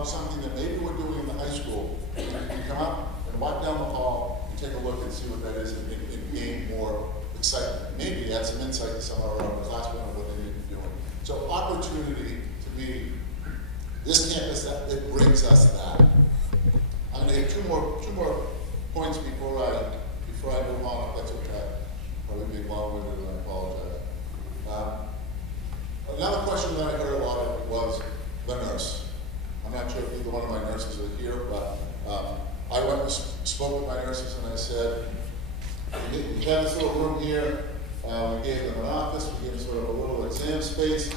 about something that maybe we're doing in the high school, you can come up and walk down the hall and take a look and see what that is and gain more excitement. Maybe add some insight to some of our classmen on what they need to be doing. So opportunity to be this campus, it brings us that. I'm going to hit two more points before I move on, if that's okay. Probably being long-winded, and I apologize. Another question that I heard a lot of was the nurse. I'm not sure if either one of my nurses are here, but I went and spoke with my nurses and I said, we have this little room here. We gave them an office. We gave them sort of a little exam space.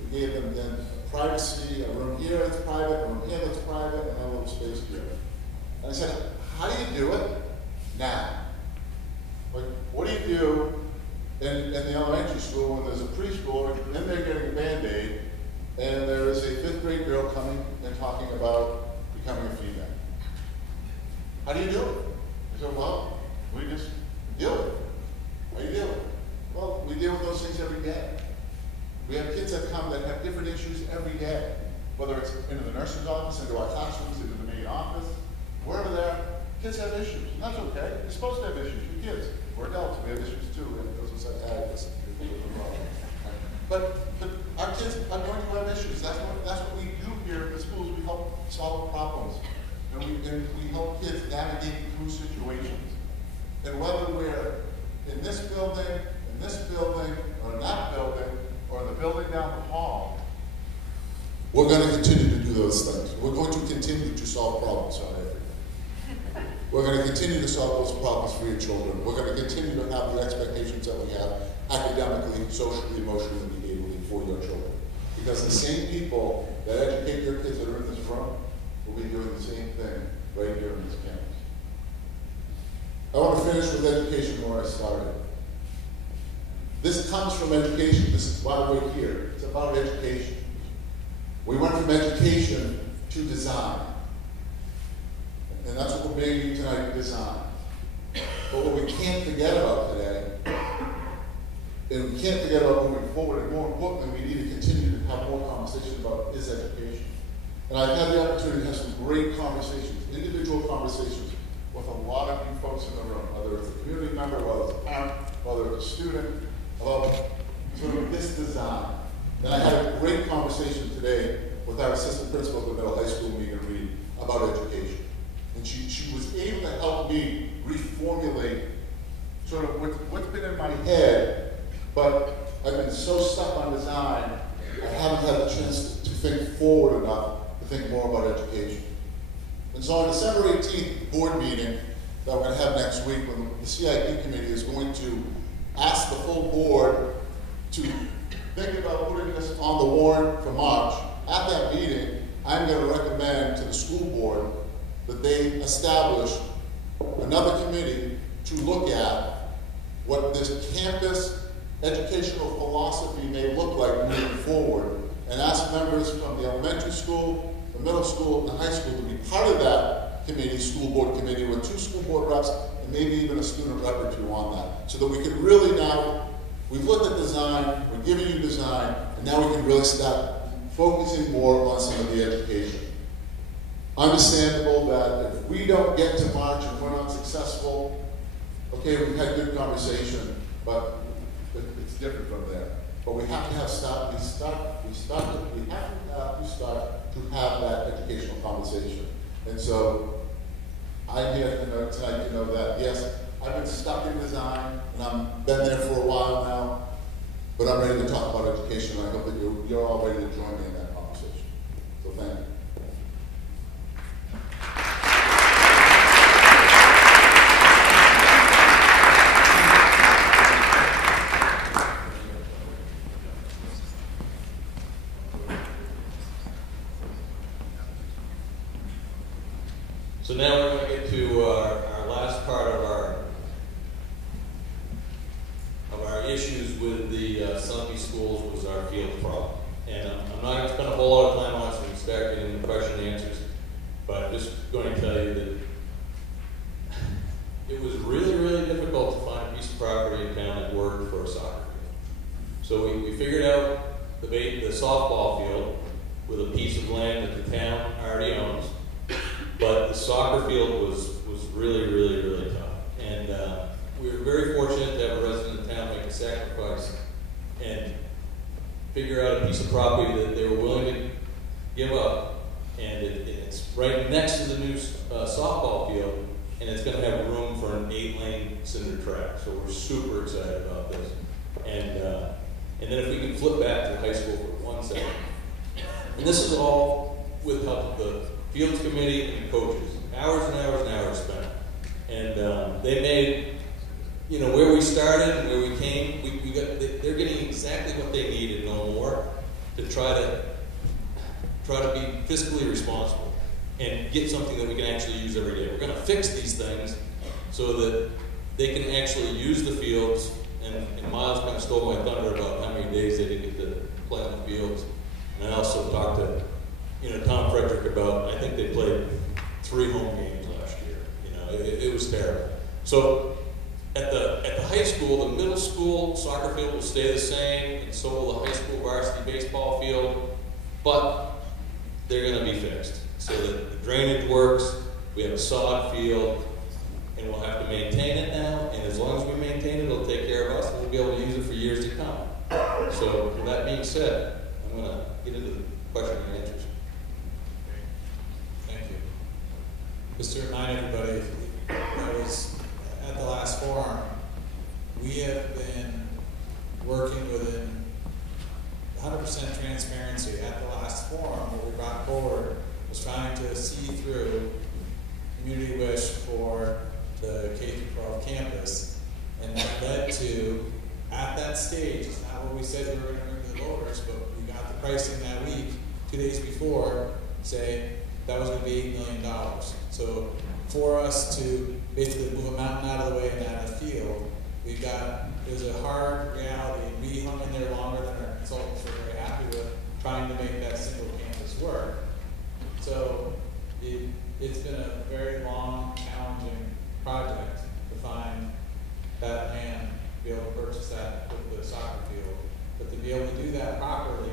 We gave them then privacy, a room here that's private, a room here that's private, and a little space here. And I said, how do you do it now? Like, what do you do in the elementary school when there's a preschooler, then they're getting a Band-Aid, and there is a 5th grade girl coming and talking about becoming a female? How do you do it? I said, well, we just deal with it. How do you deal with it? Well, we deal with those things every day. We have kids that come that have different issues every day, whether it's into the nurse's office, into our classrooms, into the main office, wherever they're at, kids have issues, and that's okay. You're supposed to have issues. You're kids. We're adults. We have issues too. And those who said, but our kids are going to have issues. That's what we do here in the schools. We help solve problems, and we help kids navigate through situations. And whether we're in this building, or in that building, or in the building down the hall, we're going to continue to do those things. We're going to continue to solve problems on everything. We're going to continue to solve those problems for your children. We're going to continue to have the expectations that we have academically, socially, emotionally, and behaviorally for your children. Because the same people that educate your kids that are in this room will be doing the same thing right here in this campus. I want to finish with education where I started. This comes from education. This is why we're here. It's about education. We went from education to design. And that's what we're bringing tonight, design. But what we can't forget about today, and we can't forget about moving forward, and more importantly, we need to continue to have more conversation about is education. And I've had the opportunity to have some great conversations, individual conversations, with a lot of you folks in the room, whether it's a community member, whether it's a parent, whether it's a student, about sort of this design. And I had a great conversation today with our assistant principal at the middle high school, Megan Reed, about education. And she was able to help me reformulate sort of what's been in my head, but I've been so stuck on design, I haven't had the chance to think forward enough to think more about education. And so on December 18th board meeting that we're going to have next week, when the CIP committee is going to ask the full board to think about putting this on the warrant for March, at that meeting, I'm going to recommend to the school board that they establish another committee to look at what this campus educational philosophy may look like moving forward, and ask members from the elementary school, the middle school, and the high school to be part of that committee, school board committee, with 2 school board reps, and maybe even a student rep or 2 on that, so that we can really now, we've looked at design, we're giving you design, and now we can really start focusing more on some of the education. Understandable that if we don't get to March and we're not successful, okay, we've had good conversation, but it's different from there. But we have to have we have to start to have that educational conversation. And so I'm here tonight to know that, yes, I've been stuck in design, and I've been there for a while now, but I'm ready to talk about education, and I hope that you're all ready to join me in that conversation. So thank you. So now we're going to get to our last part of our issues with the Sunday schools, was our field problem. And I'm not going to spend a whole lot of time on it, so we can start getting the question and answers. But I'm just going to tell you that it was really, really difficult to find a piece of property in town that worked for a soccer field. So we figured out the softball field with a piece of land that the town already really, really, really tough. And we were very fortunate to have a resident of town make a sacrifice and figure out a piece of property that they were willing to give up. And it's right next to the new softball field, and it's going to have room for an 8-lane cinder track. So we're super excited about this. And then if we can flip back to the high school for 1 second. And this is all with help of the Fields Committee and coaches. Hours and hours and hours spent. And they made, you know, where we started and where we came, they're getting exactly what they need and no more to try to be fiscally responsible and get something that we can actually use every day. We're going to fix these things so that they can actually use the fields. And Miles kind of stole my thunder about how many days they didn't get to play on the fields. And I also talked to, you know, Tom Frederick about, I think they played 3 home games last year. You know, it was terrible. So at the high school, the middle school soccer field will stay the same, and so will the high school varsity baseball field, but they're going to be fixed so that the drainage works. We have a sod field, and we'll have to maintain it now, and as long as we maintain it, it'll take care of us, and we'll be able to use it for years to come. So with that being said, I'm going to get into the question and answers. Thank you. Just to remind everybody, I was at the last forum, we have been working within 100% transparency. At the last forum, what we brought forward was trying to see through community wish for the K-12 campus, and that led to, at that stage, it's not what we said we were going to bring to the voters, but we got the pricing that week, 2 days before, say that was going to be $8 million. So for us to basically move a mountain out of the way and add a field, there's a hard reality. We hung in there longer than our consultants were very happy with, trying to make that single campus work. So it's been a very long, challenging project to find that land, to be able to purchase that with the soccer field. But to be able to do that properly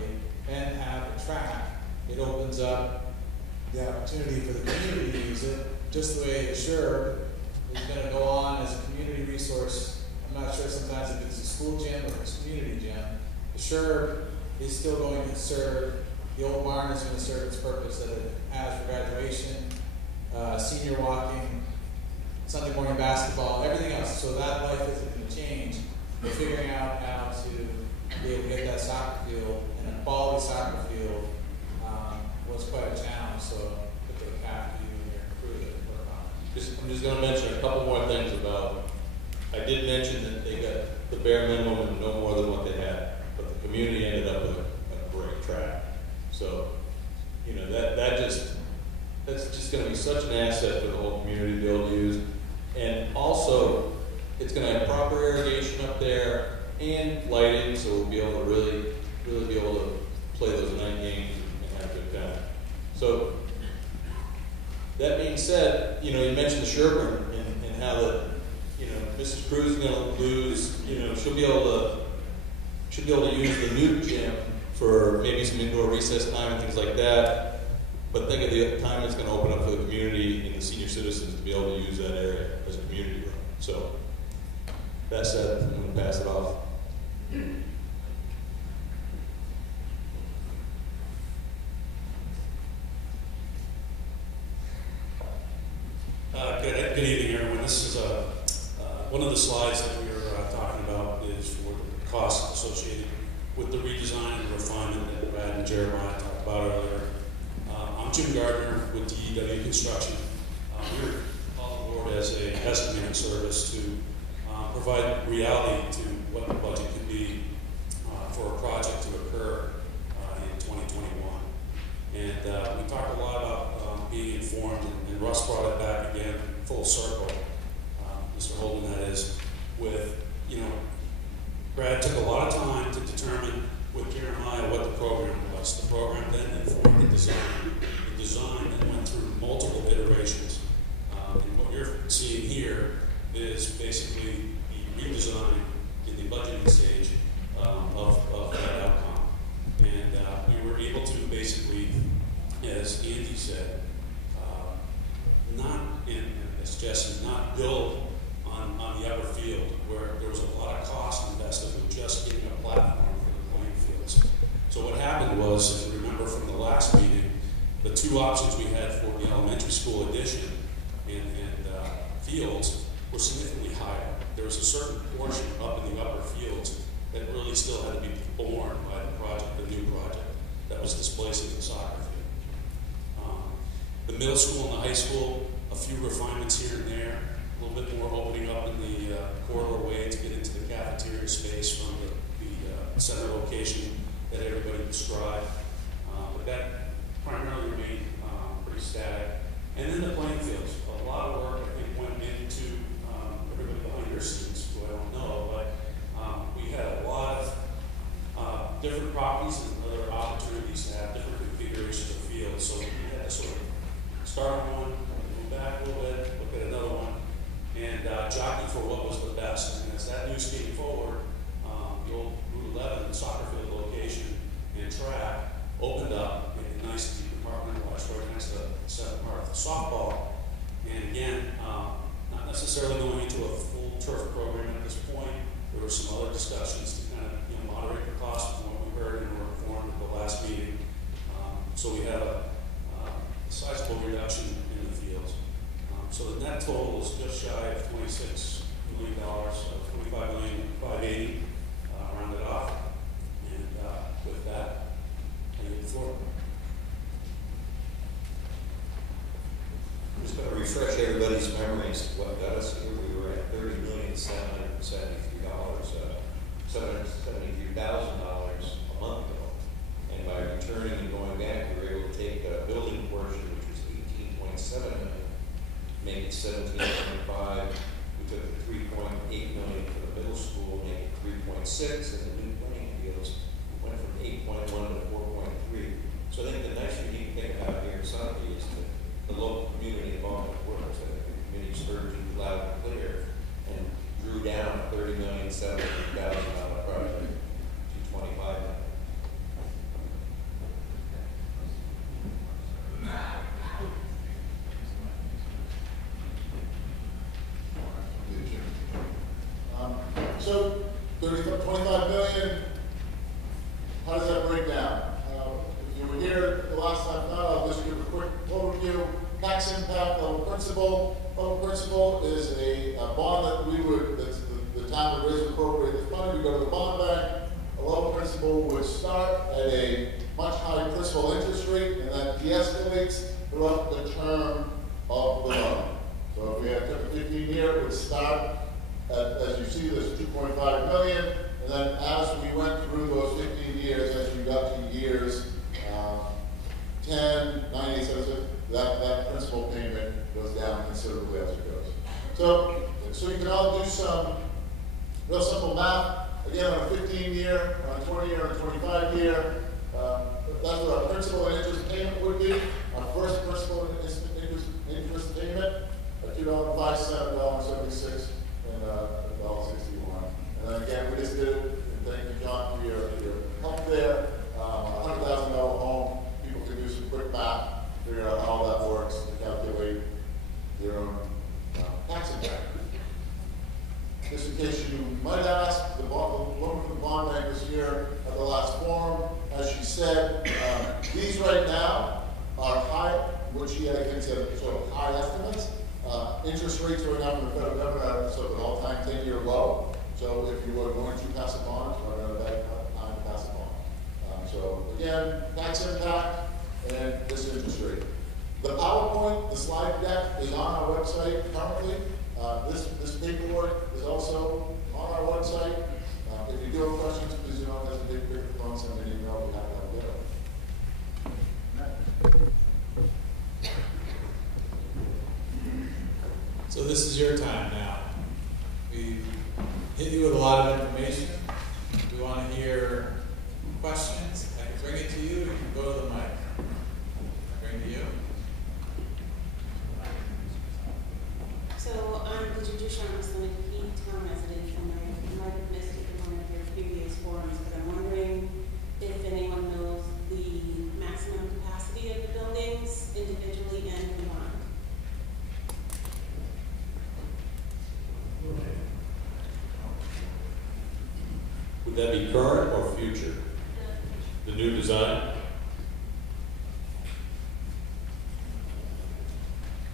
and have a track, it opens up the opportunity for the community to use it, just the way Assured is going to go on as a community resource. I'm not sure sometimes if it's a school gym or it's a community gym. Assured is still going to serve, the old barn is going to serve its purpose that it has for graduation, senior walking, Sunday morning basketball, everything else. So that life isn't going to change. But figuring out how to be able to get that soccer field and a quality soccer field was quite a challenge. So I put the cap to you and your crew to work on it. I'm just going to mention a couple more things about, I did mention that they got the bare minimum and no more than what they had, but the community ended up with a great track. So, you know, that's just going to be such an asset for the whole community to be able to use. And also, it's going to have proper irrigation up there and lighting, so we'll be able to really be able to play those night games and have a good time. So, that being said, you know, you mentioned the Sherburne and how the, you know, Mrs. Cruz is going to lose, you know, she'll be able to use the new gym for maybe some indoor recess time and things like that. But think of the time it's going to open up for the community and the senior citizens to be able to use that area as a community room. So, that said, I'm going to pass it off. Good evening, everyone. This is one of the slides that we were talking about is for the costs associated with the redesign and refinement that Brad and Jeremiah talked about earlier. I'm Jim Gardner with DEW Construction. We were called aboard as an estimating service to provide reality to what the budget could be for a project to occur in 2021. And we talked a lot about being informed, and Russ brought it back again, full circle, Mr. Holden that is, with, you know, Brad took a lot of time to determine with Jeremiah what the program was. The program then informed the design. The design then went through multiple iterations. And what you're seeing here is basically the redesign in the budgeting stage of that outcome. And we were able to basically, as Andy said, not, and as Jesse, not build on the upper field, where there was a lot of cost invested with just getting a platform for the playing fields. So what happened was, if you remember from the last meeting, the two options we had for the elementary school addition and fields were significantly higher. There was a certain portion up in the upper fields that really still had to be borne by the project, the new project, that was displacing the soccer field. The middle school and the high school, a few refinements here and there, a little bit more opening up in the corridor way to get into the cafeteria space from the center location that everybody described. But that primarily remained pretty static. And then the playing fields, a lot of work I think went into everybody behind their scenes, who I don't know, but we had a lot of different properties and other opportunities to have different configurations of fields. So we had to sort of start on one, move back a little bit, look at another one, and jockey for what was the best. And as that news came forward, the old Route 11 soccer field location and track opened up in a nice deep compartmentalized right next to 7th Mark softball. And again, not necessarily going into a full turf program at this point. There were some other discussions to kind of moderate the cost from what we heard and were informed at the last meeting. So we have a sizable reduction in the fields. So the net total is just shy of $26 million, $25,580,000 rounded off. And with that, I give the floor. Just going to refresh everybody's memories. What got us here? We were at $30,773,000 a month ago. And by returning and going back, we were able to take the building portion, which was $18.7 million, make it $17.5. We took the $3.8 million for the middle school, make it $3.6, and the new playing fields went from 8.1 to 4.3. So I think the nice unique thing about here in Sunapee is the local community involvement works. I think the community heard you loud and clear and drew down a $30,700,000 project to $25 million. So, 25 million, how does that break down? If you were here the last time, I'll just give a quick overview. Tax impact level principal. Level principal is a bond that the town would raise appropriate this money. We go to the bond bank. A level principal would start at a much higher principal interest rate, and that de-escalates throughout the term of the loan. So if we had took a 15-year, it would start as you see, there's 2.5 million, and then as we went through those 15 years, as you got to years 10, 90, that principal payment goes down considerably as it goes. So you can all do some real simple math. Again, on a 15-year, on a 20-year, on a 25-year, that's what our principal and interest payment would be. Our first principal and interest payment, $2.05, $1.76. And $1.61. And then again, we just did it, and thank you, John, for your help there. $100,000 home, people can do some quick math, figure out how that works to calculate their own tax impact. Just in case you might ask, the woman from the bond bank was here at the last forum. As she said, these right now are high, which she had considered sort of high estimates. Interest rates right now from the federal government are sort of an all-time 10-year low. So if you were going to pass a bond, it's not a bad time to pass a bond. So again, tax impact and this interest rate. The PowerPoint, the slide deck is on our website currently. This paperwork is also on our website. If you do have questions, please don't hesitate to pick up the phone, send me an email. We'll have that there. So this is your time now. We hit you with a lot of information. We want to hear questions. I can bring it to you. You can go to the mic. Bring it to you. So I'm Patricia Shannon, a town resident, and I might have missed it in one of your previous forums, but I'm wondering if anyone knows the maximum capacity of the buildings individually and combined. Would that be current or future? The new design?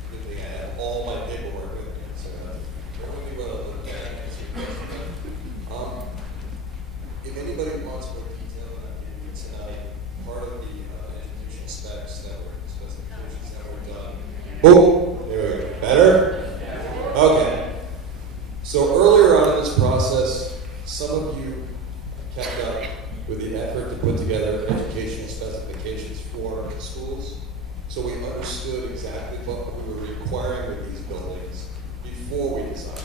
Good thing I have all my paperwork with me, so bear with me while I look at it. If anybody wants more detail than I gave you tonight, part of the educational specs that were, specifications that were done. Boom! There we go. Better? Okay. So earlier on in this process, some of you kept up with the effort to put together educational specifications for the schools. So we understood exactly what we were requiring with these buildings before we designed.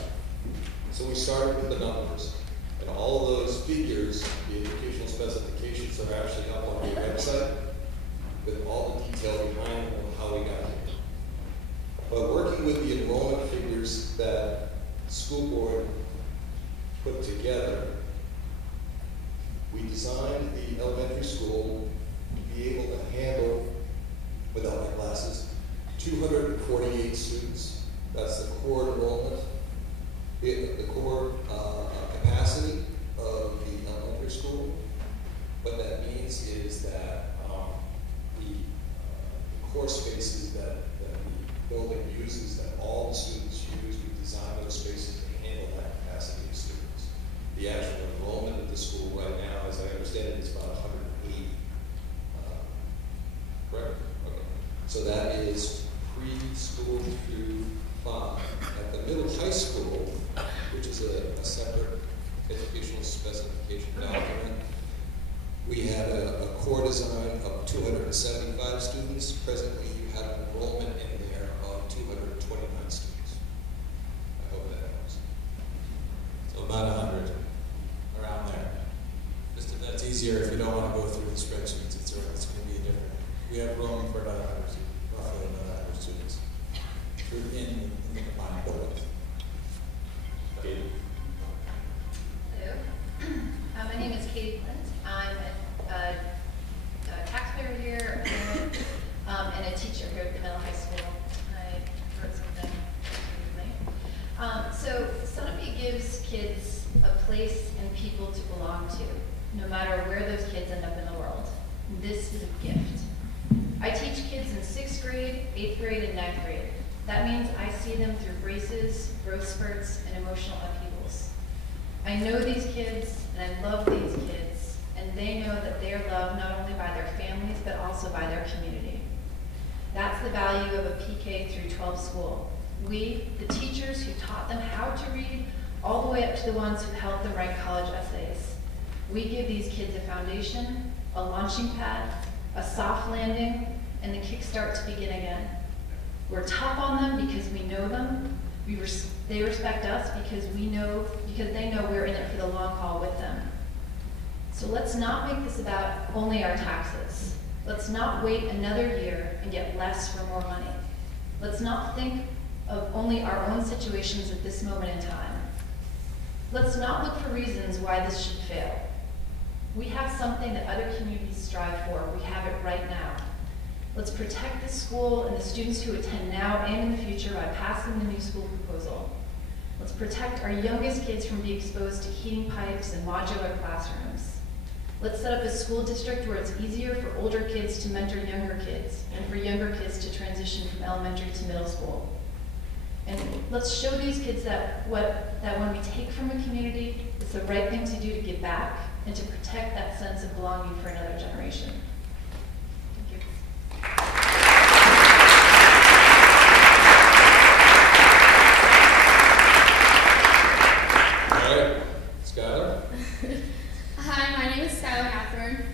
So we started with the numbers. And all of those figures, the educational specifications, are actually up on the website with all the detail behind them of how we got here. But working with the enrollment figures that the school board put together, we designed the elementary school to be able to handle, without my glasses, 248 students. That's the core enrollment, the core capacity of the elementary school. What that means is that the core spaces that the building uses, that all the students use, we design those spaces to handle that capacity of students. The actual enrollment of the school right now, as I understand it, is about 180. Correct? Okay. So that is preschool through 5. At the middle high school, which is a separate educational specification document, we have a core design of 275 students. Presently, you have an enrollment in there of 229 students. I hope that helps. So about 100, around there. Just if that's easier, if you don't want to go through the spreadsheets, it's going to be a different. We have room for about 100, roughly about 100 students in the combined buildings. Katie? Hello. My name is Katie Flint. I'm a taxpayer here, a parent, and a teacher here at the middle high school. I wrote something recently. So Sunapee gives kids a place and people to belong to, no matter where those kids end up in the world. This is a gift. I teach kids in 6th grade, 8th grade, and 9th grade. That means I see them through braces, growth spurts, and emotional upheavals. I know these kids, and I love these kids, and they know that they are loved not only by their families, but also by their community. That's the value of a PK through 12 school. We, the teachers who taught them how to read, all the way up to the ones who helped them write college essays. We give these kids a foundation, a launching pad, a soft landing, and the kickstart to begin again. We're tough on them because we know them. They respect us because they know we're in it for the long haul with them. So let's not make this about only our taxes. Let's not wait another year and get less for more money. Let's not think of only our own situations at this moment in time. Let's not look for reasons why this should fail. We have something that other communities strive for. We have it right now. Let's protect the school and the students who attend now and in the future by passing the new school proposal. Let's protect our youngest kids from being exposed to heating pipes and modular classrooms. Let's set up a school district where it's easier for older kids to mentor younger kids and for younger kids to transition from elementary to middle school. And let's show these kids that when we take from a community, it's the right thing to do to give back and to protect that sense of belonging for another generation. Thank you. All right, Skylar? Hi, my name is Skylar Hathorn.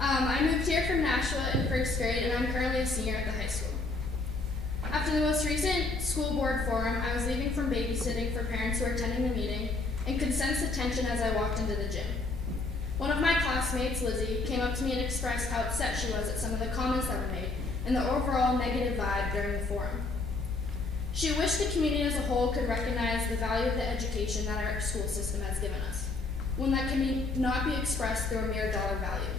I moved here from Nashua in 1st grade, and I'm currently a senior at the high school. After the most recent school board forum, I was leaving from babysitting for parents who were attending the meeting and could sense the tension as I walked into the gym. One of my classmates, Lizzie, came up to me and expressed how upset she was at some of the comments that were made and the overall negative vibe during the forum. She wished the community as a whole could recognize the value of the education that our school system has given us, one that not be expressed through a mere dollar value.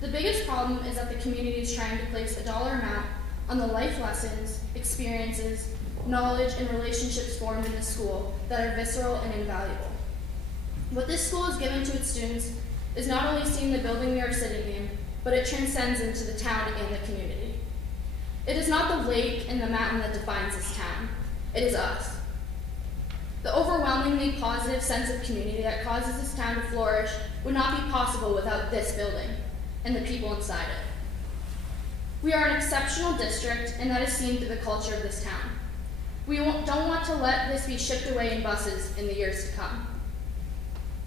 The biggest problem is that the community is trying to place a dollar amount on the life lessons, experiences, knowledge, and relationships formed in the school that are visceral and invaluable. What this school has given to its students is not only seen in the building we are sitting in, but it transcends into the town and the community. It is not the lake and the mountain that defines this town. It is us. The overwhelmingly positive sense of community that causes this town to flourish would not be possible without this building and the people inside it. We are an exceptional district, and that is seen through the culture of this town. We don't want to let this be shipped away in buses in the years to come.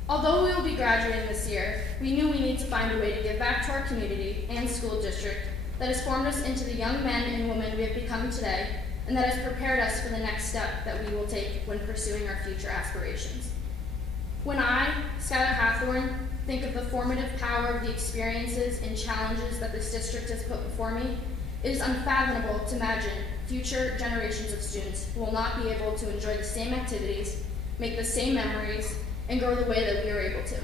Although we will be graduating this year, we knew we need to find a way to give back to our community and school district that has formed us into the young men and women we have become today, and that has prepared us for the next step that we will take when pursuing our future aspirations. When I, Skylar Hathorn, think of the formative power of the experiences and challenges that this district has put before me, it is unfathomable to imagine future generations of students who will not be able to enjoy the same activities, make the same memories, and grow the way that we are able to.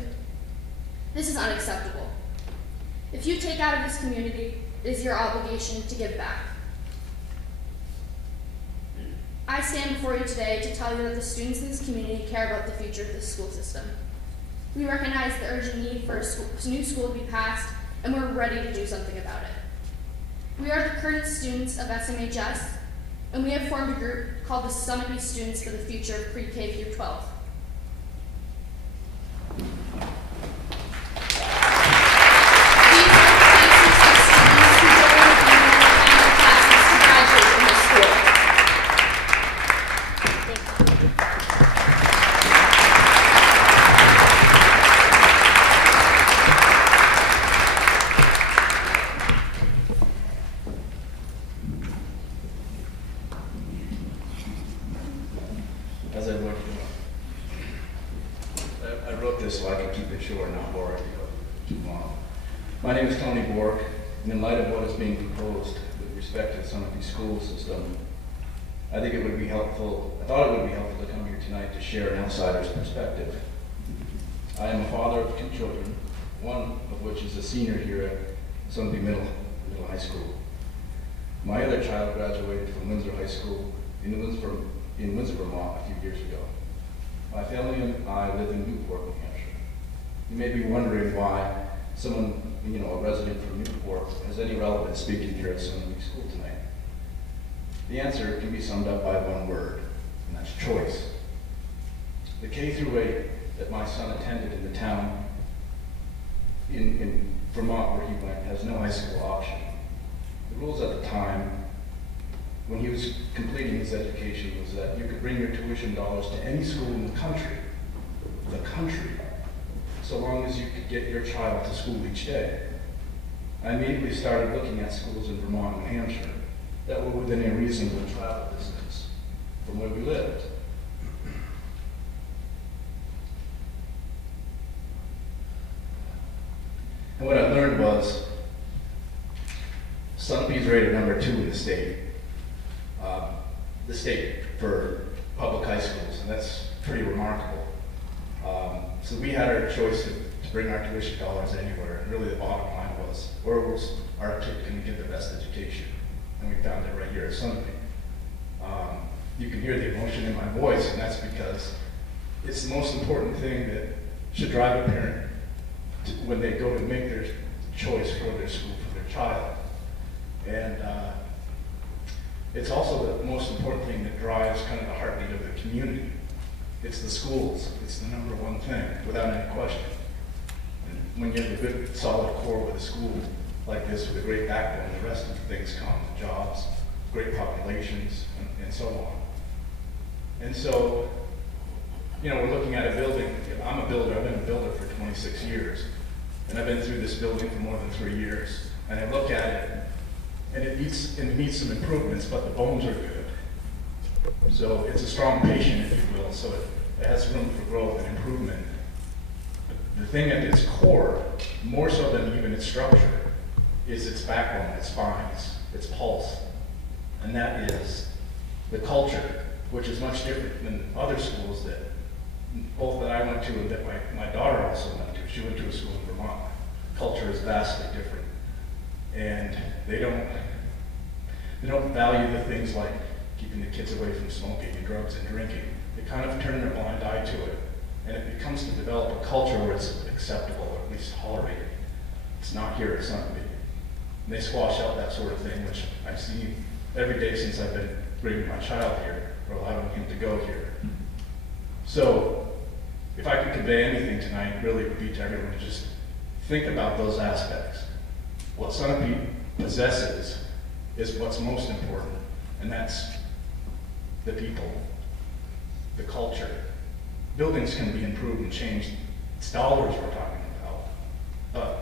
This is unacceptable. If you take out of this community, it is your obligation to give back. I stand before you today to tell you that the students in this community care about the future of this school system. We recognize the urgent need for a new school to be passed, and we're ready to do something about it. We are the current students of SMHS, and we have formed a group called the Sunapee Students for the Future of Pre-K through 12. As I wrote this so I could keep it short and not bore everybody too long. My name is Tony Bork, and in light of what is being proposed with respect to the Sunapee school system, I think it would be helpful, I thought it would be helpful to come here tonight to share an outsider's perspective. I am a father of 2 children, one of which is a senior here at Sunapee Middle High School. My other child graduated from Windsor High School in Windsor, Vermont a few years ago. My family and I live in Newport, New Hampshire. You may be wondering why someone, a resident from Newport, has any relevance speaking here at Sunapee School tonight. The answer can be summed up by one word, and that's choice. The K through 8 that my son attended in the town in Vermont where he went has no high school option. The rules at the time when he was completing his education was that you could bring your tuition dollars to any school in the country, so long as you could get your child to school each day. I immediately started looking at schools in Vermont and New Hampshire that were within a reasonable travel distance from where we lived. And what I learned was Sunapee is rated number 2 in the state for public high schools, and that's pretty remarkable. So we had our choice to bring our tuition dollars anywhere, and really the bottom line was, where was our kid going to get the best education? And we found it right here at Sunapee. You can hear the emotion in my voice, and that's because it's the most important thing that should drive a parent when they go to make their choice for their school for their child. And it's also the most important thing that drives kind of the heartbeat of the community. It's the schools. It's the number one thing, without any question. And when you have a good, solid core with a school like this with a great backbone, the rest of the things come, the jobs, great populations, and so on. And so, we're looking at a building. I'm a builder. I've been a builder for 26 years. And I've been through this building for more than 3 years. And I look at it, and it needs some improvements, but the bones are good. So it's a strong patient, if you will, so it has room for growth and improvement. But the thing at its core, more so than even its structure, is its backbone, its spines, its pulse. And that is the culture, which is much different than other schools that both that I went to and that my daughter also went to. She went to a school in Vermont. Culture is vastly different. And they don't value the things like keeping the kids away from smoking and drugs and drinking. They kind of turn their blind eye to it. and it becomes to develop a culture where it's acceptable, or at least tolerated. It's not here at Sunapee. And they squash out that sort of thing, which I've seen every day since I've been bringing my child here, or allowing him to go here. So, if I could convey anything tonight, really it would be to everyone to just think about those aspects. What Sunapee possesses is what's most important, and that's the people, the culture. Buildings can be improved and changed. It's dollars we're talking about.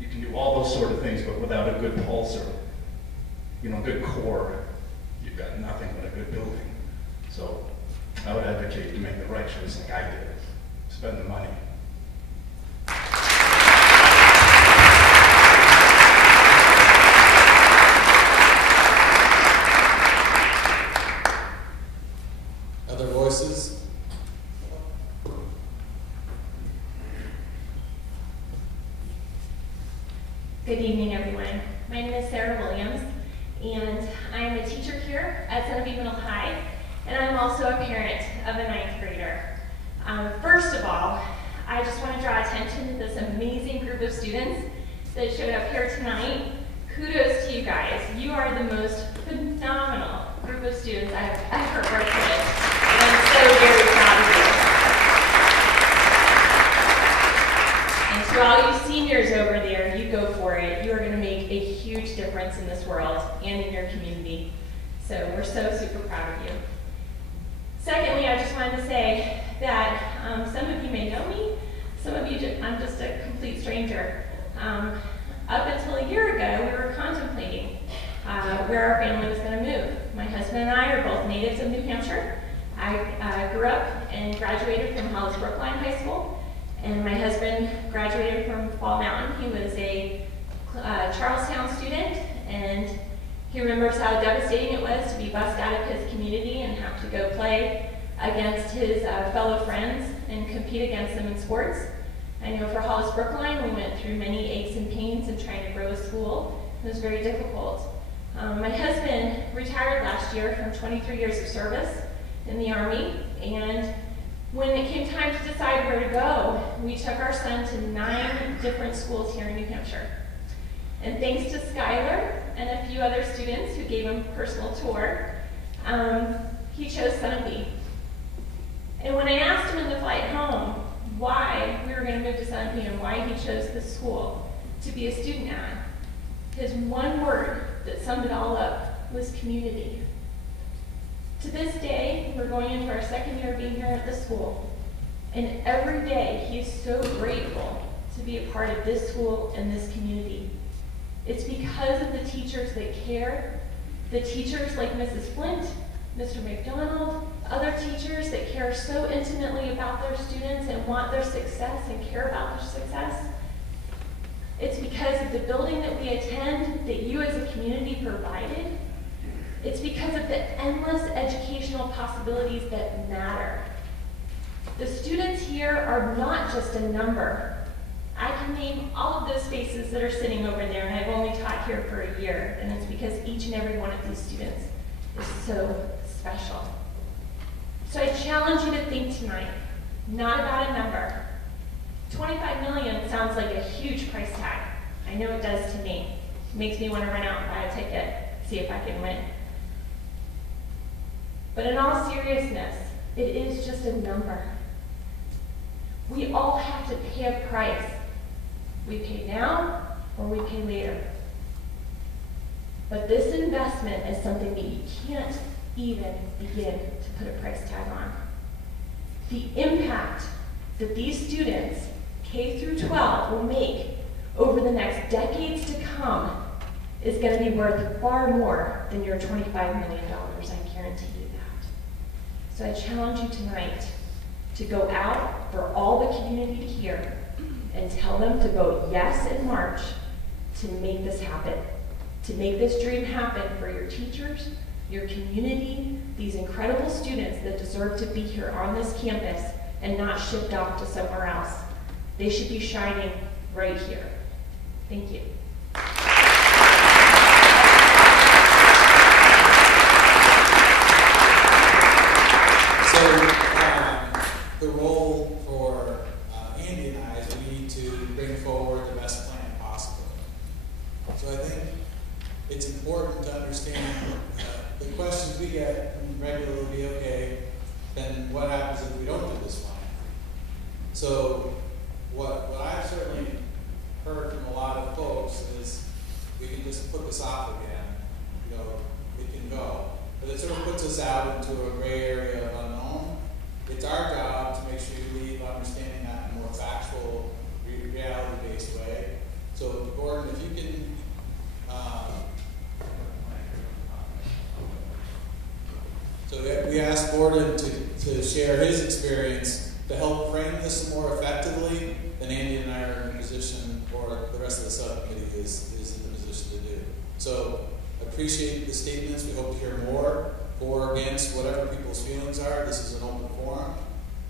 You can do all those sort of things, but without a good pulse or, good core, you've got nothing but a good building. So I would advocate to make the right choice like I did. Spend the money. Other voices? Good evening, everyone. My name is Sarah Williams, and I'm a teacher here at Sunapee Middle High, and I'm also a parent of a 9th grader. First of all, I just want to draw attention to this amazing group of students that showed up here tonight. Kudos to you guys. You are the most phenomenal group of students I've ever worked with, and I'm so very proud of you. And to all you seniors over there, you go for it. You are going to make a huge difference in this world and in your community. So we're so super proud of you. Secondly, I just wanted to say that some of you may know me. Some of you, I'm just a complete stranger. Up until a year ago, we were contemplating where our family was going to move. My husband and I are both natives of New Hampshire. I grew up and graduated from Hollis Brookline High School. And my husband graduated from Fall Mountain. He was a Charlestown student, and he remembers how devastating it was to be bussed out of his community and have to go play against his fellow friends and compete against them in sports. I know for Hollis Brookline, we went through many aches and pains in trying to grow a school. It was very difficult. My husband retired last year from 23 years of service in the Army, and when it came time to decide where to go, we took our son to 9 different schools here in New Hampshire. And thanks to Skylar and a few other students who gave him a personal tour, he chose Sunapee. And when I asked him in the flight home why we were going to move to Sunapee and why he chose this school to be a student at, his one word that summed it all up was community. To this day, we're going into our 2nd year of being here at the school, and every day he is so grateful to be a part of this school and this community. It's because of the teachers that care, the teachers like Mrs. Flint, Mr. McDonald, other teachers that care so intimately about their students and want their success and care about their success. It's because of the building that we attend that you as a community provided. It's because of the endless educational possibilities that matter. The students here are not just a number. I can name all of those faces that are sitting over there, and I've only taught here for a year, and it's because each and every one of these students is so special. So I challenge you to think tonight, not about a number. 25 million sounds like a huge price tag. I know it does to me. It makes me want to run out and buy a ticket, see if I can win. But in all seriousness, it is just a number. We all have to pay a price. We pay now or we pay later. But this investment is something that you can't even begin to put a price tag on. The impact that these students, K through 12, will make over the next decades to come is going to be worth far more than your $25 million, I guarantee you that. So I challenge you tonight to go out for all the community to hear and tell them to vote yes in March to make this happen, to make this dream happen for your teachers, your community, these incredible students that deserve to be here on this campus and not shipped off to somewhere else. They should be shining right here. Thank you. So the role important to understand the questions we get regularly. Okay, then what happens if we don't do this plan? So what I've certainly heard from a lot of folks is we can just put this off again. You know, it can go, but it sort of puts us out into a gray area of unknown. It's our job to make sure you leave understanding that in a more factual, reality-based way. So Gordon, if you can. So we asked Gordon to share his experience to help frame this more effectively than Andy and I are in a position, or the rest of the subcommittee is in the position to do. So appreciate the statements. We hope to hear more for or against whatever people's feelings are. This is an open forum,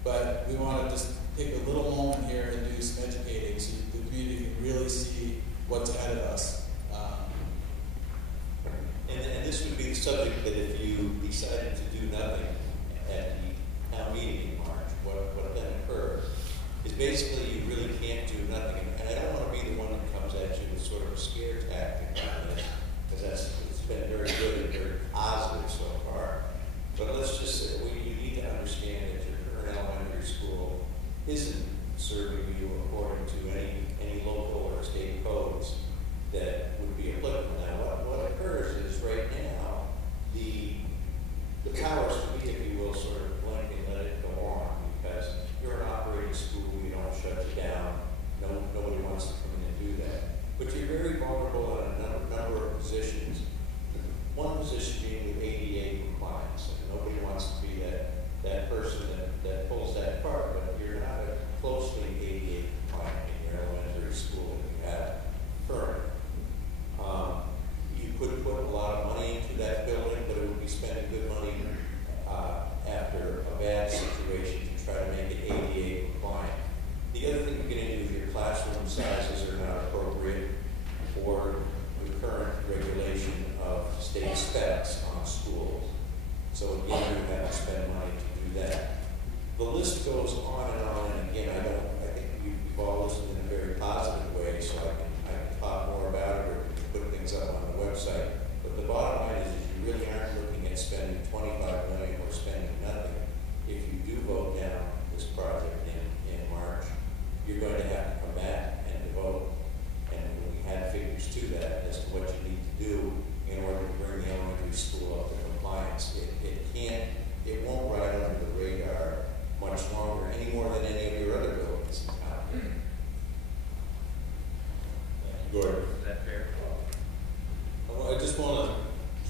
but we want to just take a little moment here and do some educating so the community can really see what's ahead of us. And this would be the subject that if you decided to do nothing at the town meeting in March, what then occurs is basically you really can't do nothing. And I don't want to be the one that comes at you with sort of a scare tactic on this, because it's been very good and very positive so far. But let's just say you need to understand that your current elementary school isn't serving you according to any local or state codes that would be applicable. Now, what occurs is right now, the powers to be, if you will, sort of blink and let it go on, because you're an operating school, you don't shut you down, nobody wants to come in and do that. But you're very vulnerable in a number of positions. One position being with ADA compliance, and nobody wants to be that person that pulls that part, but you're not closely ADA compliant in your elementary school and you have current. You could put a lot of money into that building, but it would be spending good money after a bad situation to try to make it ADA compliant. The other thing you get into is your classroom sizes are not appropriate for the current regulation of state specs on schools. So again, you have to spend money to do that. The list goes on, and again, I think we've all listened in a very positive way, so I can talk more about it or put things up on the website. But the bottom line is you really aren't looking at spending $25 million or spending nothing. If you do vote down this project in March, you're going to have to come back and vote. And we had figures to that as to what you need to do in order to bring the elementary school up to compliance. It won't ride under the radar much longer, any more than any of your other buildings in town. Gordon. Is that fair? I just want to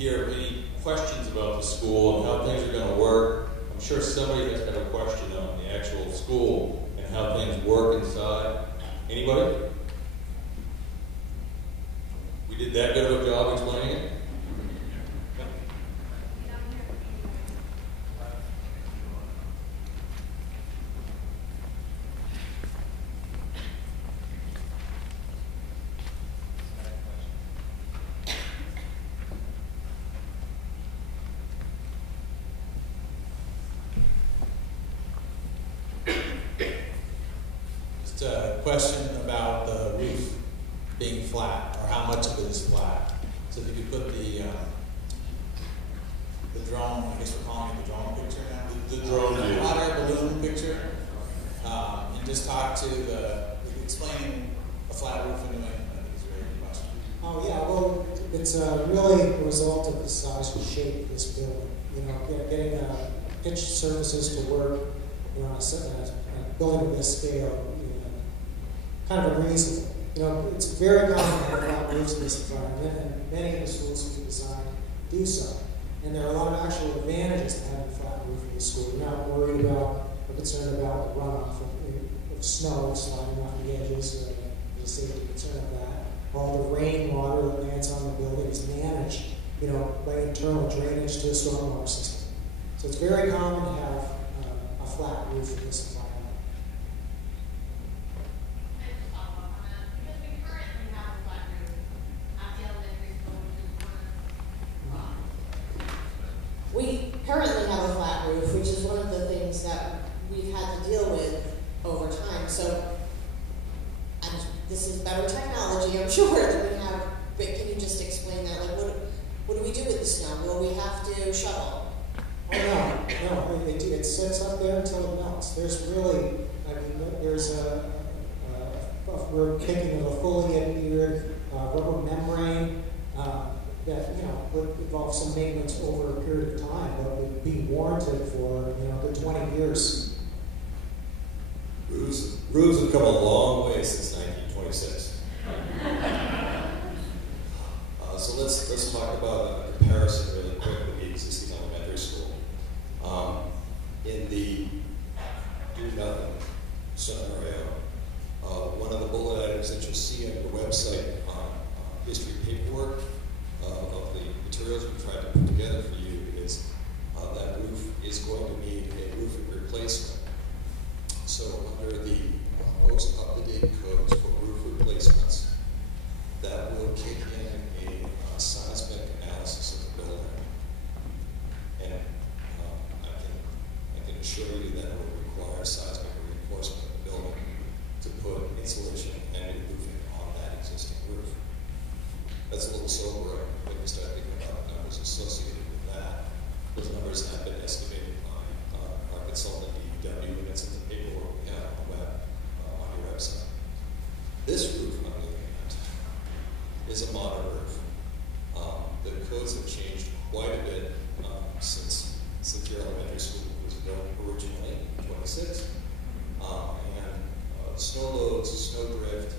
hear any questions about the school and how things are going to work. I'm sure somebody has got a question on the actual school and how things work inside. Anybody? We did that good of a job explaining it? Just a question about the roof being flat, or how much of it is flat. So if you could put the drone, I guess we're calling it the drone picture now? The drone view. Hot air balloon picture, and just talk to explain a flat roof in New England. I think is a very good question. Oh yeah, well, it's really a result of the size and shape of this building. You know, getting pitched surfaces to work, you know, on a building of this scale, you know, kind of unreasonable. You know, it's very common to have flat roofs in this environment, and many of the schools we designed do so. And there are a lot of actual advantages to having a flat roof in the school. You're not worried about or concerned about the runoff of snow sliding off the edges, or the safety concern of that. All the rainwater that lands on the building is managed, you know, by internal drainage to the stormwater system. So it's very common to have a flat roof in this environment. We currently have a flat roof, which is one of the things that we've had to deal with over time. So, and this is better technology, I'm sure, that we have. But can you just explain that? Like, have to shovel. Oh, no, it sits up there until it melts. There's really, I mean, there's we're thinking of a fully adhered rubber membrane that, you know, would involve some maintenance over a period of time, but would be warranted for, you know, a good 20 years. Roofs have come a long way since 1926. So let's talk about a comparison really quick with the existing elementary school. In the do-nothing scenario, one of the bullet items that you'll see on your website on history paperwork of the materials we tried to put together for you is that roof is going to need a roofing replacement. So under the most up-to-date codes for roof replacements, that will kick in a seismic analysis of the building. And I can assure you that it will require seismic reinforcement of the building to put insulation and roofing on that existing roof. That's a little sobering when you start thinking about the numbers associated with that. Those numbers have been estimated by our consultant DEW, and it's in the paperwork we have on the web, on your website. This roof, on the other hand, is a modern roof. The codes have changed quite a bit since your elementary school was built originally in 26. And snow loads, snow drift,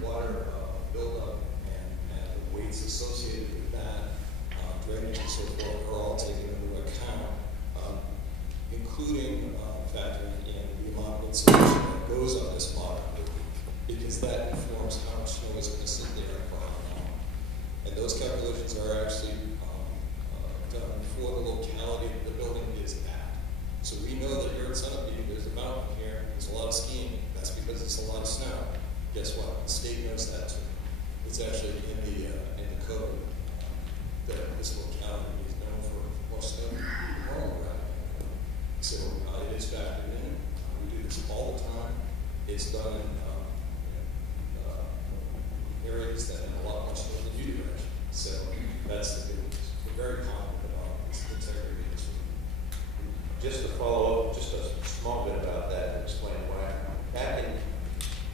water buildup, and the weights associated with that, drainage and so forth, are all taken into account, including factoring in the amount of insulation that goes on this modern roof, because that informs how much snow is going to sit there for how long. And those calculations are actually done for the locality that the building is at. So we know that here at Sunapee, there's a mountain here, there's a lot of skiing. That's because it's a lot of snow. Guess what? The state knows that too. It's actually in the code that this locality is known for more snow than normal around. So it is factored in. We do this all the time. It's done in areas that have a lot more snow than you do, actually. So that's the good news. We're very confident about this integrity of this roof. Just to follow up, just a small bit about that to explain why. Back in,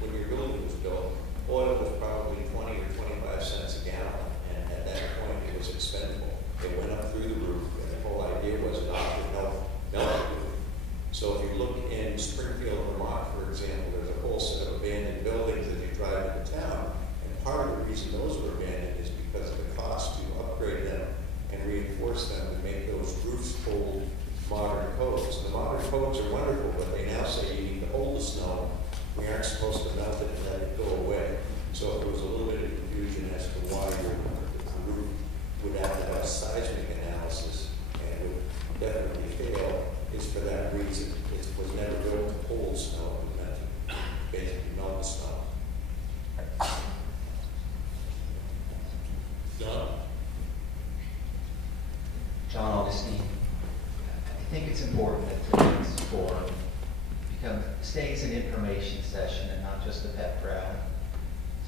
when your building was built, oil was probably 20 or 25 cents a gallon, and at that point it was expendable. It went up through the roof, and the whole idea was not to melt the roof. So if you look in Springfield, Vermont, for example, there's a whole set of abandoned buildings as you drive into town, and part of the reason those were abandoned is because of the cost to upgrade them and reinforce them to make those roofs hold modern codes. The modern codes are wonderful, but they now say you need to hold the snow. We aren't supposed to melt it and let it go away. So there was a little bit of confusion as to why the roof would have to have seismic analysis and would definitely fail. Is for that reason. It was never built to hold snow. It was meant to basically melt the snow. John Augustine. I think it's important that today's forum stays an information session and not just a pep rally.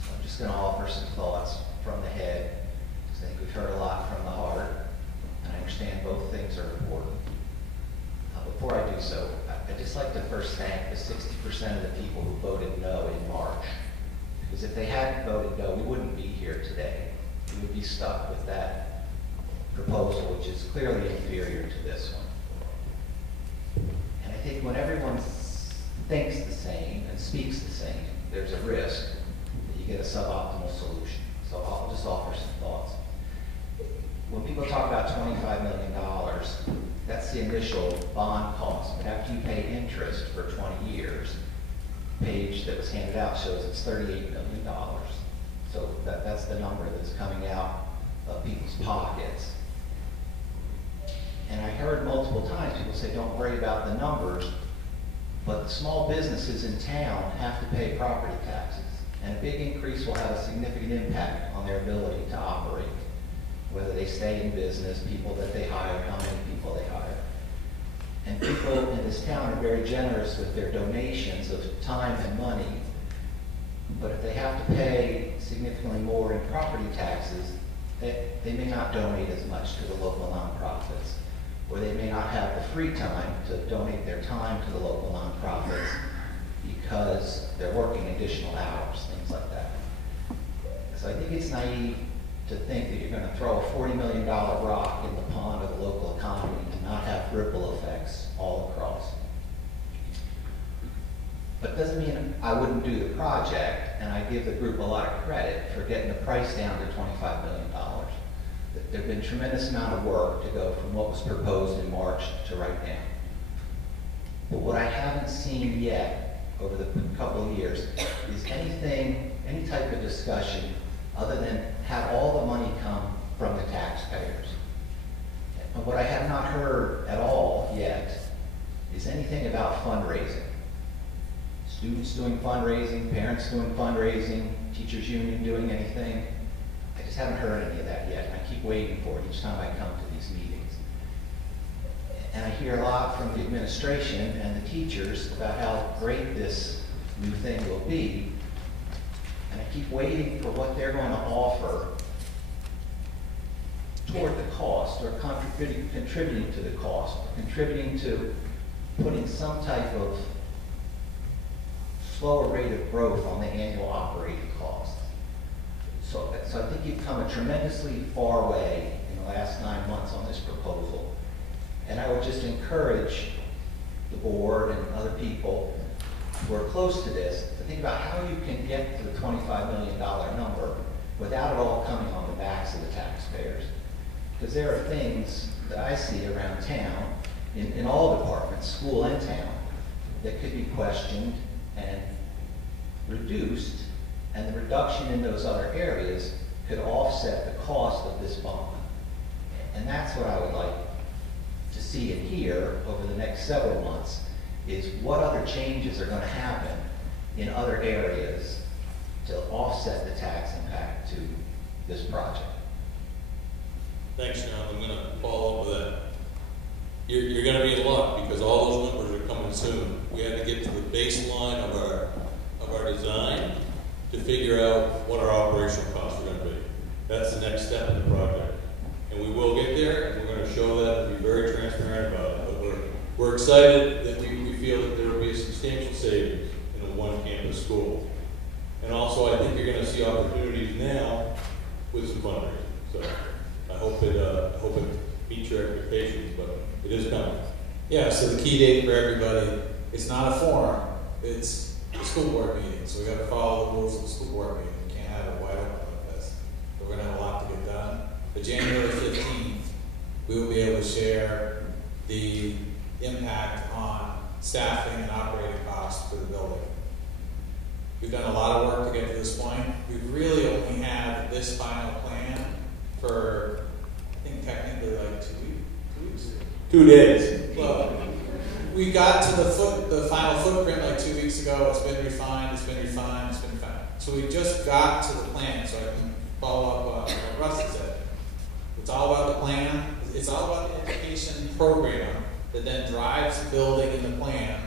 So I'm just going to offer some thoughts from the head, because I think we've heard a lot from the heart, and I understand both things are important. Before I do so, I'd just like to first thank the 60% of the people who voted no in March. Because if they hadn't voted no, we wouldn't be here today. We would be stuck with that proposal, which is clearly inferior to this one. And I think when everyone thinks the same and speaks the same, there's a risk that you get a suboptimal solution. So I'll just offer some thoughts. When people talk about $25 million, that's the initial bond cost. But after you pay interest for 20 years, the page that was handed out shows it's $38 million. So that's the number that's coming out of people's pockets. And I heard multiple times people say, don't worry about the numbers, but the small businesses in town have to pay property taxes. And a big increase will have a significant impact on their ability to operate. Whether they stay in business, people that they hire, how many people they hire. And people in this town are very generous with their donations of time and money. But if they have to pay significantly more in property taxes, they may not donate as much to the local nonprofits, or they may not have the free time to donate their time to the local nonprofits because they're working additional hours, things like that. So I think it's naive to think that you're going to throw a $40 million rock in the pond of the local economy and not have ripple effects all across. But doesn't mean I wouldn't do the project, and I give the group a lot of credit for getting the price down to $25 million. There's been a tremendous amount of work to go from what was proposed in March to right now. But what I haven't seen yet over the couple of years is any type of discussion other than have all the money come from the taxpayers. And what I have not heard at all yet is anything about fundraising. Students doing fundraising, parents doing fundraising, teachers union doing anything. I just haven't heard any of that yet. I keep waiting for it each time I come to these meetings. And I hear a lot from the administration and the teachers about how great this new thing will be. And I keep waiting for what they're going to offer toward the cost, or contributing to the cost, or contributing to putting some type of slower rate of growth on the annual operating costs. So I think you've come a tremendously far way in the last 9 months on this proposal. And I would just encourage the board and other people who are close to this to think about how you can get to the $25 million number without it all coming on the backs of the taxpayers. Because there are things that I see around town, in all departments, school and town, that could be questioned and reduced, and the reduction in those other areas could offset the cost of this bond. And that's what I would like to see and hear over the next several months, is what other changes are going to happen in other areas to offset the tax impact to this project. Thanks, John. I'm going to follow up with that. You're going to be in luck because all those numbers are coming soon. We had to get to the baseline of our design to figure out what our operational costs are going to be. That's the next step in the project. And we will get there, and we're going to show that and be very transparent about it. But we're excited that we feel that there will be a substantial savings in a one-campus school. And also, I think you're going to see opportunities now with some fundraising. So I hope it meets your expectations, but it is coming. Yeah, so the key date for everybody, it's not a forum, it's a school board meeting. So we got to follow the rules of the school board meeting. We can't have it wide open like this. But we're going to have a lot to get done. But January 15th, we will be able to share the impact on staffing and operating costs for the building. We've done a lot of work to get to this point. We've really only had this final plan for, I think technically like 2 weeks. 2 days. Well, we got to the final footprint like 2 weeks ago. It's been refined, it's been refined, it's been refined. So we just got to the plan, so I can follow up what Russ said. It's all about the plan. It's all about the education program that then drives the building in the plan.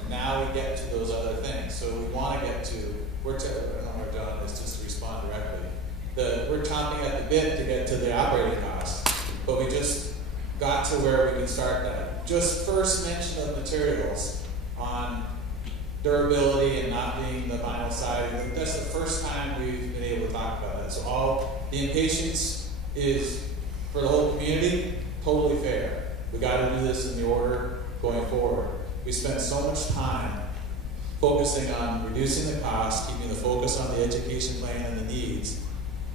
And now we get to those other things. So we want to get to, I don't know where John is, just to respond directly. We're chomping at the bit to get to the operating costs, but we just got to where we can start that. Just first mention of materials on durability and not being the vinyl side. That's the first time we've been able to talk about that. So all the impatience is for the whole community, totally fair. We got to do this in the order going forward. We spent so much time focusing on reducing the cost, keeping the focus on the education plan and the needs,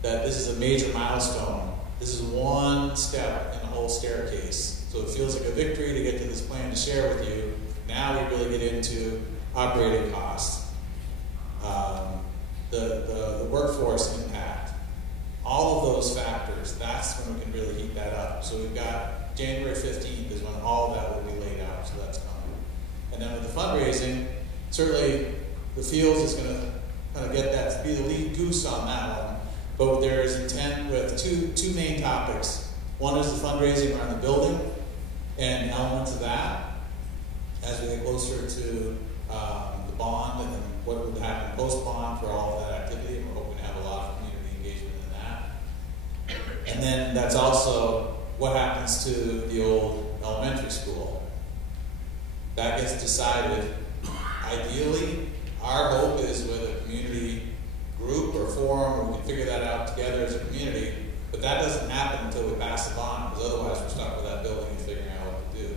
that this is a major milestone. This is one step in the whole staircase. So it feels like a victory to get to this plan to share with you. Now we really get into operating costs, the workforce impact, all of those factors. That's when we can really heat that up. So we've got January 15th is when all of that will be laid out. So that's coming. And then with the fundraising, certainly the Fields is going to kind of get that, be the lead goose on that one. But there is intent with two main topics. One is the fundraising around the building and elements of that as we get closer to the bond and then what would happen post-bond for all of that activity. And we're hoping to have a lot of community engagement in that. then that's also what happens to the old elementary school. That gets decided. Ideally, our hope is with a community group or forum, or we can figure that out together as a community, but that doesn't happen until we pass the bond, because otherwise we're stuck with that building and figuring out what to do.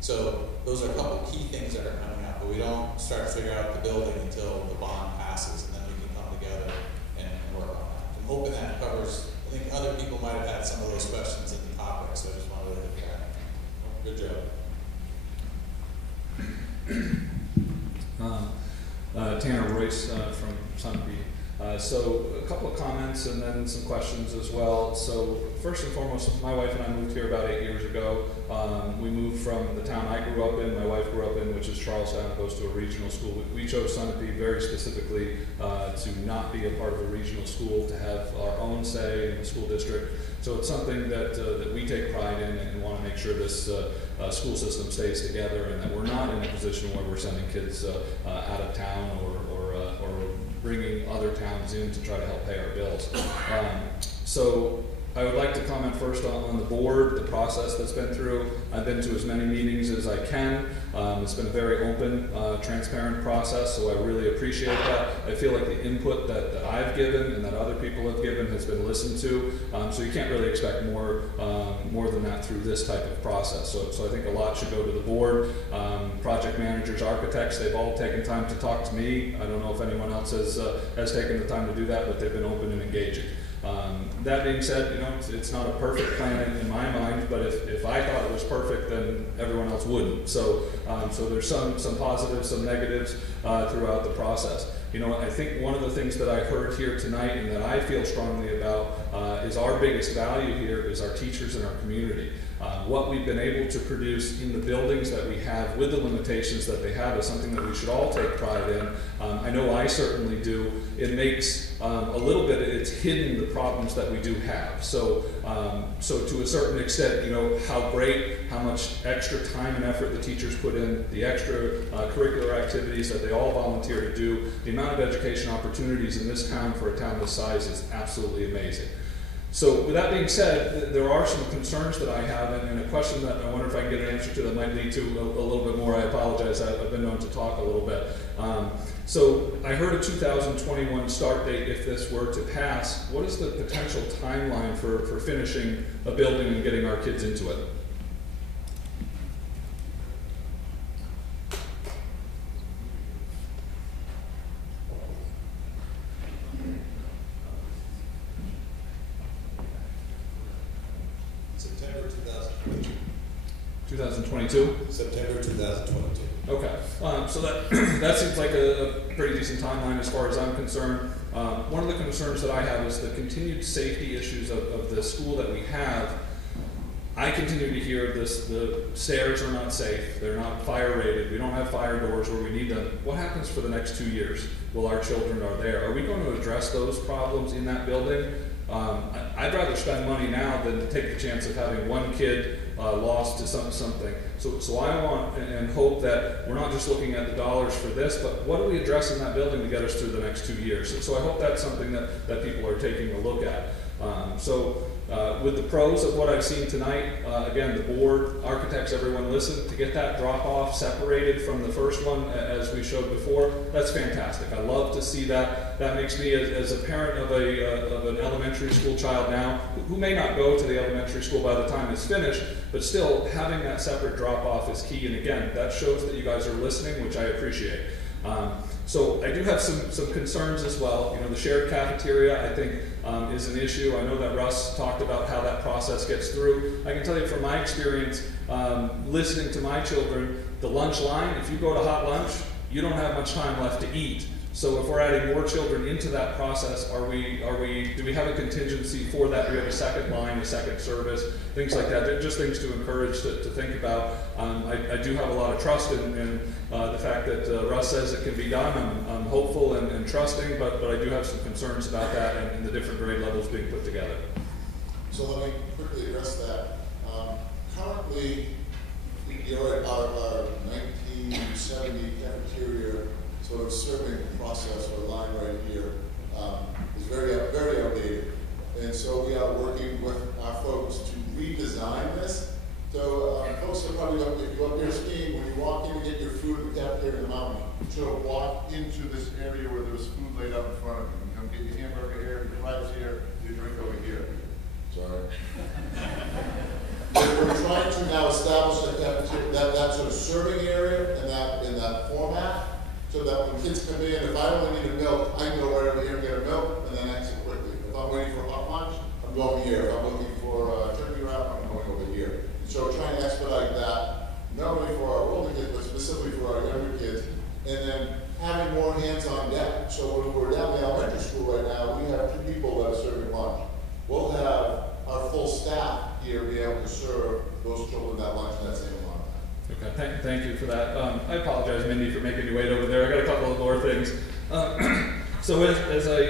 So those are a couple of key things that are coming up, but we don't start to figure out the building until the bond passes, and then we can come together and work on that. I'm hoping that covers, I think other people might have had some of those questions in the topic, so I just wanted to hit that. Good job. Tanner Royce from Sunapee. So a couple of comments and then some questions as well. So first and foremost, my wife and I moved here about 8 years ago. We moved from the town I grew up in, my wife grew up in, which is Charlestown, opposed to a regional school. We chose Sunapee very specifically to not be a part of a regional school, to have our own say in the school district. So it's something that we take pride in and want to make sure this school system stays together, and that we're not in a position where we're sending kids out of town or bringing other towns in to try to help pay our bills. So I would like to comment first on the board, the process that's been through. I've been to as many meetings as I can. It's been a very open, transparent process, so I really appreciate that. I feel like the input that I've given and that other people have given has been listened to, so you can't really expect more than that through this type of process. So I think a lot should go to the board. Project managers, architects, they've all taken time to talk to me. I don't know if anyone else has taken the time to do that, but they've been open and engaging. That being said, you know, it's not a perfect plan in my mind, but if I thought it was perfect, then everyone else wouldn't. So there's some positives, some negatives throughout the process. You know, I think one of the things that I heard here tonight and that I feel strongly about is our biggest value here is our teachers and our community. What we've been able to produce in the buildings that we have with the limitations that they have is something that we should all take pride in. I know I certainly do. It makes a little bit, it's hidden the problems that we do have. So to a certain extent, you know, how great, how much extra time and effort the teachers put in, the extra curricular activities that they all volunteer to do, the amount of education opportunities in this town for a town this size is absolutely amazing. So with that being said, there are some concerns that I have, and a question that I wonder if I can get an answer to that might lead to a little bit more. I apologize, I've been known to talk a little bit. So I heard a 2021 start date if this were to pass. What is the potential timeline for finishing a building and getting our kids into it? September 2022. 2022? September 2022. Okay, so that seems like a pretty decent timeline as far as I'm concerned. One of the concerns that I have is the continued safety issues of the school that we have. I continue to hear this, the stairs are not safe, they're not fire rated, we don't have fire doors where we need them. What happens for the next 2 years while our children are there? Are we going to address those problems in that building? I'd rather spend money now than take the chance of having one kid lost to something. So I want and hope that we're not just looking at the dollars for this, but what do we address in that building to get us through the next 2 years? So I hope that's something that people are taking a look at. With the pros of what I've seen tonight, again, the board, architects, everyone listen, to get that drop off separated from the first one as we showed before, that's fantastic. I love to see that. That makes me, as a parent of an elementary school child now, who may not go to the elementary school by the time it's finished, but still having that separate drop off is key. And again, that shows that you guys are listening, which I appreciate. So I do have some concerns as well. You know, the shared cafeteria, I think, is an issue. I know that Russ talked about how that process gets through. I can tell you from my experience, listening to my children, the lunch line, if you go to hot lunch, you don't have much time left to eat. So if we're adding more children into that process, do we have a contingency for that? Do we have a second line, a second service, things like that? They're just things to encourage to think about. I do have a lot of trust in the fact that Russ says it can be done. I'm hopeful and trusting, but I do have some concerns about that and the different grade levels being put together. So let me quickly address that. Currently, our 1970 cafeteria sort of serving process or line right here is very outdated. And so we are working with our folks to redesign this. So folks are probably up, if you're up there skiing, when you walk in to get your food in the cafeteria in the mountain, you sort of walk into this area where there's food laid out in front of you. You come get your hamburger here, your fries here, your drink over here. Sorry. We're trying to now establish that sort of serving area in that format, so that when kids come in, if I only need a milk, I can go right over here and get a milk and then exit quickly. If I'm waiting for a hot lunch, I'm going here. If I'm looking for a turkey wrap, I'm going over here. So we're trying to expedite that, not only for our older kids, but specifically for our younger kids, and then having more hands on deck. So when we're down in the elementary school right now, we have 2 people that are serving lunch. We'll have our full staff here be able to serve those children that lunch in that same amount of time. Okay, thank you for that. I apologize, Mindy, for making you wait over there. I got a couple of more things. So as I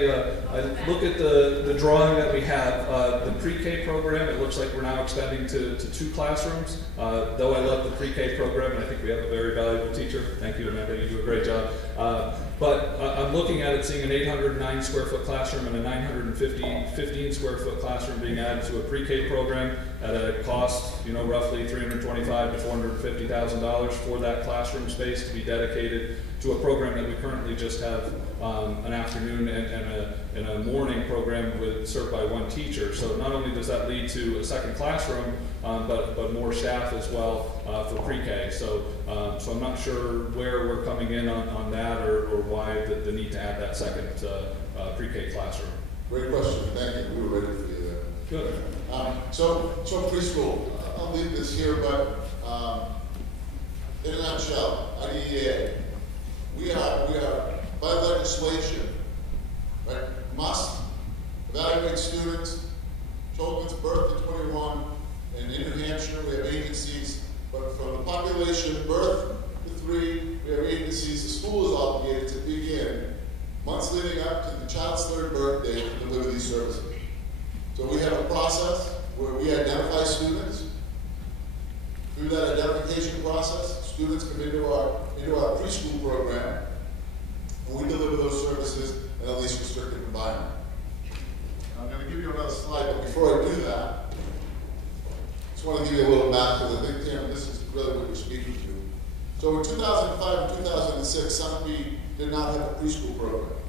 look at the drawing that we have, the pre-K program, it looks like we're now extending to 2 classrooms. Though I love the pre-K program, and I think we have a very valuable teacher. Thank you, Amanda, you do a great job. But I'm looking at it, seeing an 809 square foot classroom and a 915 square foot classroom being added to a pre-K program at a cost, roughly $325,000 to $450,000 for that classroom space to be dedicated to a program that we currently just have an afternoon and a morning program served by 1 teacher. So not only does that lead to a second classroom, but more staff as well for pre-K. So I'm not sure where we're coming in on that or why the need to add that second pre-K classroom. Great question. Thank you. We were ready for you there. Good. So preschool. I'll leave this here, but in a nutshell, IDEA. We are by legislation, right, must evaluate students, children's birth to 21, and in New Hampshire we have agencies, but from the population birth to 3, we have agencies. The school is obligated to begin months leading up to the child's 3rd birthday to deliver these services. So we have a process where we identify students. Through that identification process, students come into our preschool program, and we deliver those services in a least restrictive environment. I'm going to give you another slide, but before I do that, I just want to give you a little map, because I think, Tim, this is really what you're speaking to. So in 2005 and 2006, Sunapee did not have a preschool program.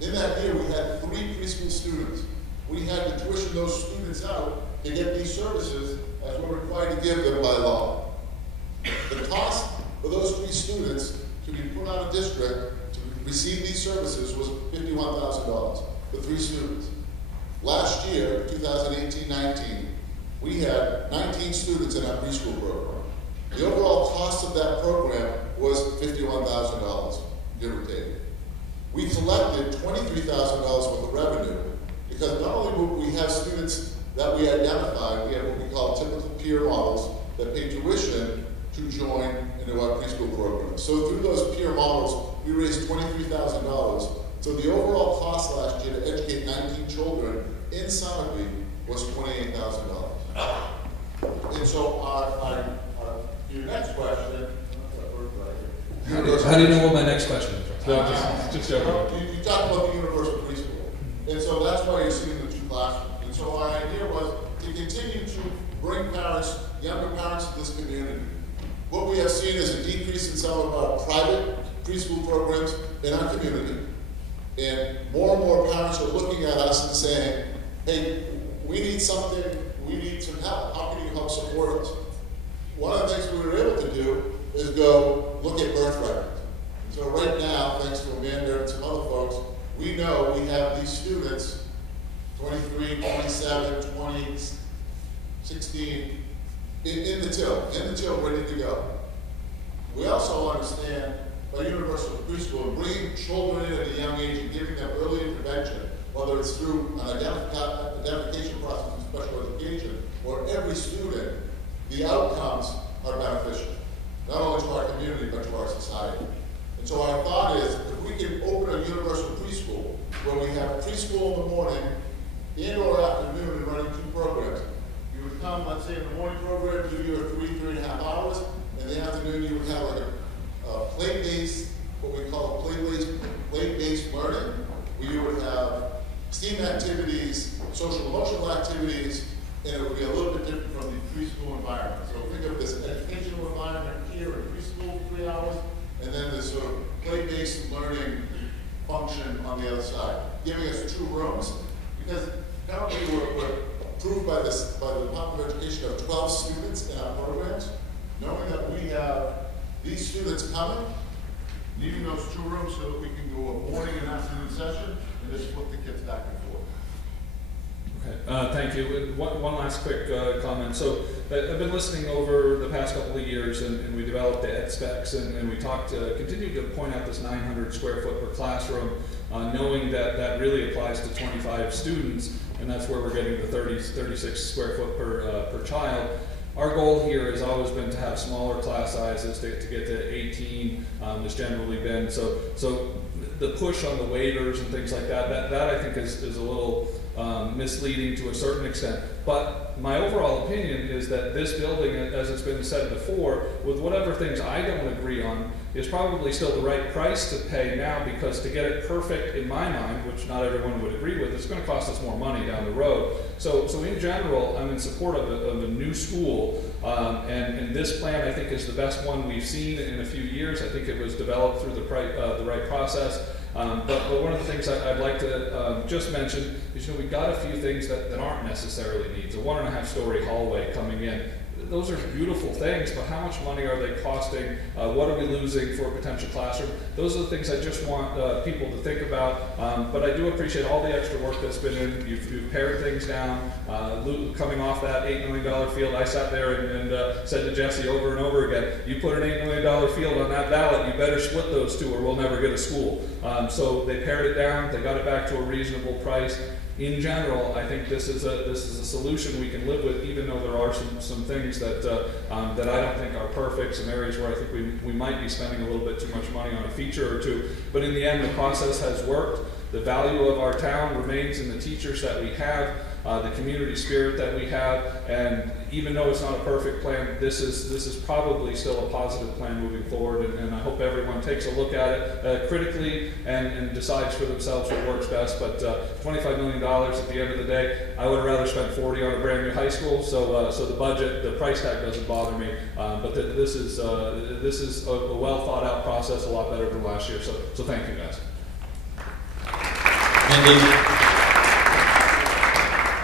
In that year, we had 3 preschool students. We had to tuition those students out to get these services as we're required to give them by law. The cost for those 3 students to be put on a district to receive these services was $51,000 for 3 students. Last year, 2018-19, we had 19 students in our preschool program. The overall cost of that program was $51,000, give or take. We collected $23,000 worth of revenue because not only would we have students that we identified, we have what we call typical peer models that pay tuition to join into our preschool program. So through those peer models, we raised $23,000. So the overall cost last year to educate 19 children in Sunapee was $28,000. And so your next question, how do you know what my next question is? No, just joking. You talked about the universal preschool. And so that's why you're seeing the 2 classrooms. And so our idea was to continue to bring parents, younger parents to this community. What we have seen is a decrease in some of our private preschool programs in our community. And more parents are looking at us and saying, hey, we need something, we need some help. How can you help support us? One of the things we were able to do is go look at birth records. So right now, thanks to Amanda and some other folks, we know we have these students, 23, 27, 20, 16, in the till, ready to go. We also understand by universal preschool and bringing children in at a young age and giving them early intervention, whether it's through an identification process in special education or every student, the outcomes are beneficial, not only to our community, but to our society. And so our thought is, if we can open a universal preschool, where we have preschool in the morning and or afternoon and running 2 programs. You would come, let's say in the morning program, do your 3.5 hours. In the afternoon, you would have like a play-based, what we call play-based learning, where you would have STEAM activities, social emotional additional activities, and it would be a little bit different from the preschool environment. So think of this educational environment here in preschool for 3 hours, and then this sort of play-based learning function on the other side, giving us 2 rooms, because currently we're approved by the Department of Education of 12 students in our programs. Knowing that we have these students coming, needing those 2 rooms so that we can go a morning and afternoon session and just flip the kids back and forth. Okay, thank you. One last quick comment. So I've been listening over the past couple of years, and we developed the ed specs, and we talked, continued to point out this 900 square foot per classroom, knowing that that really applies to 25 students, and that's where we're getting the 36 square foot per child. Our goal here has always been to have smaller class sizes, to get to 18 has generally been. So the push on the waivers and things like that I think is a little misleading to a certain extent. But my overall opinion is that this building, as it's been said before, with whatever things I don't agree on, is probably still the right price to pay now, because to get it perfect in my mind, which not everyone would agree with, it's going to cost us more money down the road. So in general, I'm in support of a new school, and this plan I think is the best one we've seen in a few years. I think it was developed through the right process. But one of the things I'd like to just mention is, we got a few things that aren't necessarily needs. A 1.5 story hallway coming in. Those are beautiful things, but how much money are they costing? What are we losing for a potential classroom? Those are the things I just want people to think about. But I do appreciate all the extra work that's been in. You've pared things down. Coming off that $8 million field, I sat there and said to Jesse over and over again, you put an $8 million field on that ballot, you better split those 2 or we'll never get a school. So they pared it down. They got it back to a reasonable price. In general, I think this is a solution we can live with, even though there are some things that I don't think are perfect, some areas where I think we might be spending a little bit too much money on a feature or 2. But in the end, the process has worked. The value of our town remains in the teachers that we have, the community spirit that we have, and even though it's not a perfect plan, this is probably still a positive plan moving forward, and I hope everyone takes a look at it critically and decides for themselves what works best. But $25 million at the end of the day, I would have rather spent 40 on a brand new high school, so the budget, the price tag doesn't bother me, but this is a well thought out process, a lot better than last year, so thank you guys. Andy,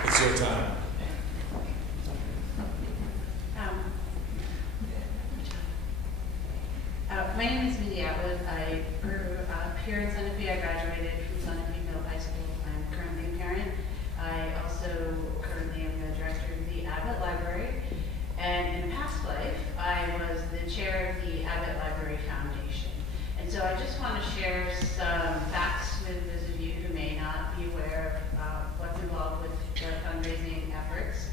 it's your time. My name is Mindy Atwood. I grew up here in Santa Fe. I graduated from Santa Fe Middle High School. I'm currently a parent. I also currently am the director of the Abbott Library. And in a past life, I was the chair of the Abbott Library Foundation. And so I just want to share some facts with those of you who may not be aware of what's involved with the fundraising efforts.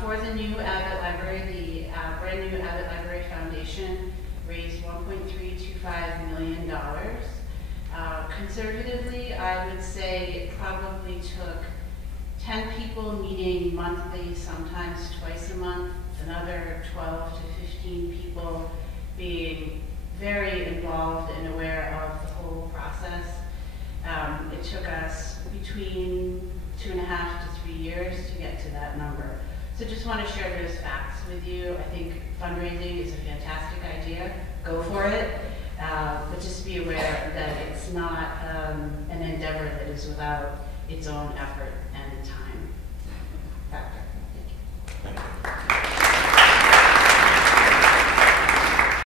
For the new Abbott Library, the brand new Abbott Library Foundation raised $1.325 million. Conservatively, I would say it probably took 10 people meeting monthly, sometimes twice a month, another 12 to 15 people being very involved and aware of the whole process. It took us between 2.5 to 3 years to get to that number. So just want to share those facts with you. I think fundraising is a fantastic idea. Go for it. But just be aware that it's not an endeavor that is without its own effort and time.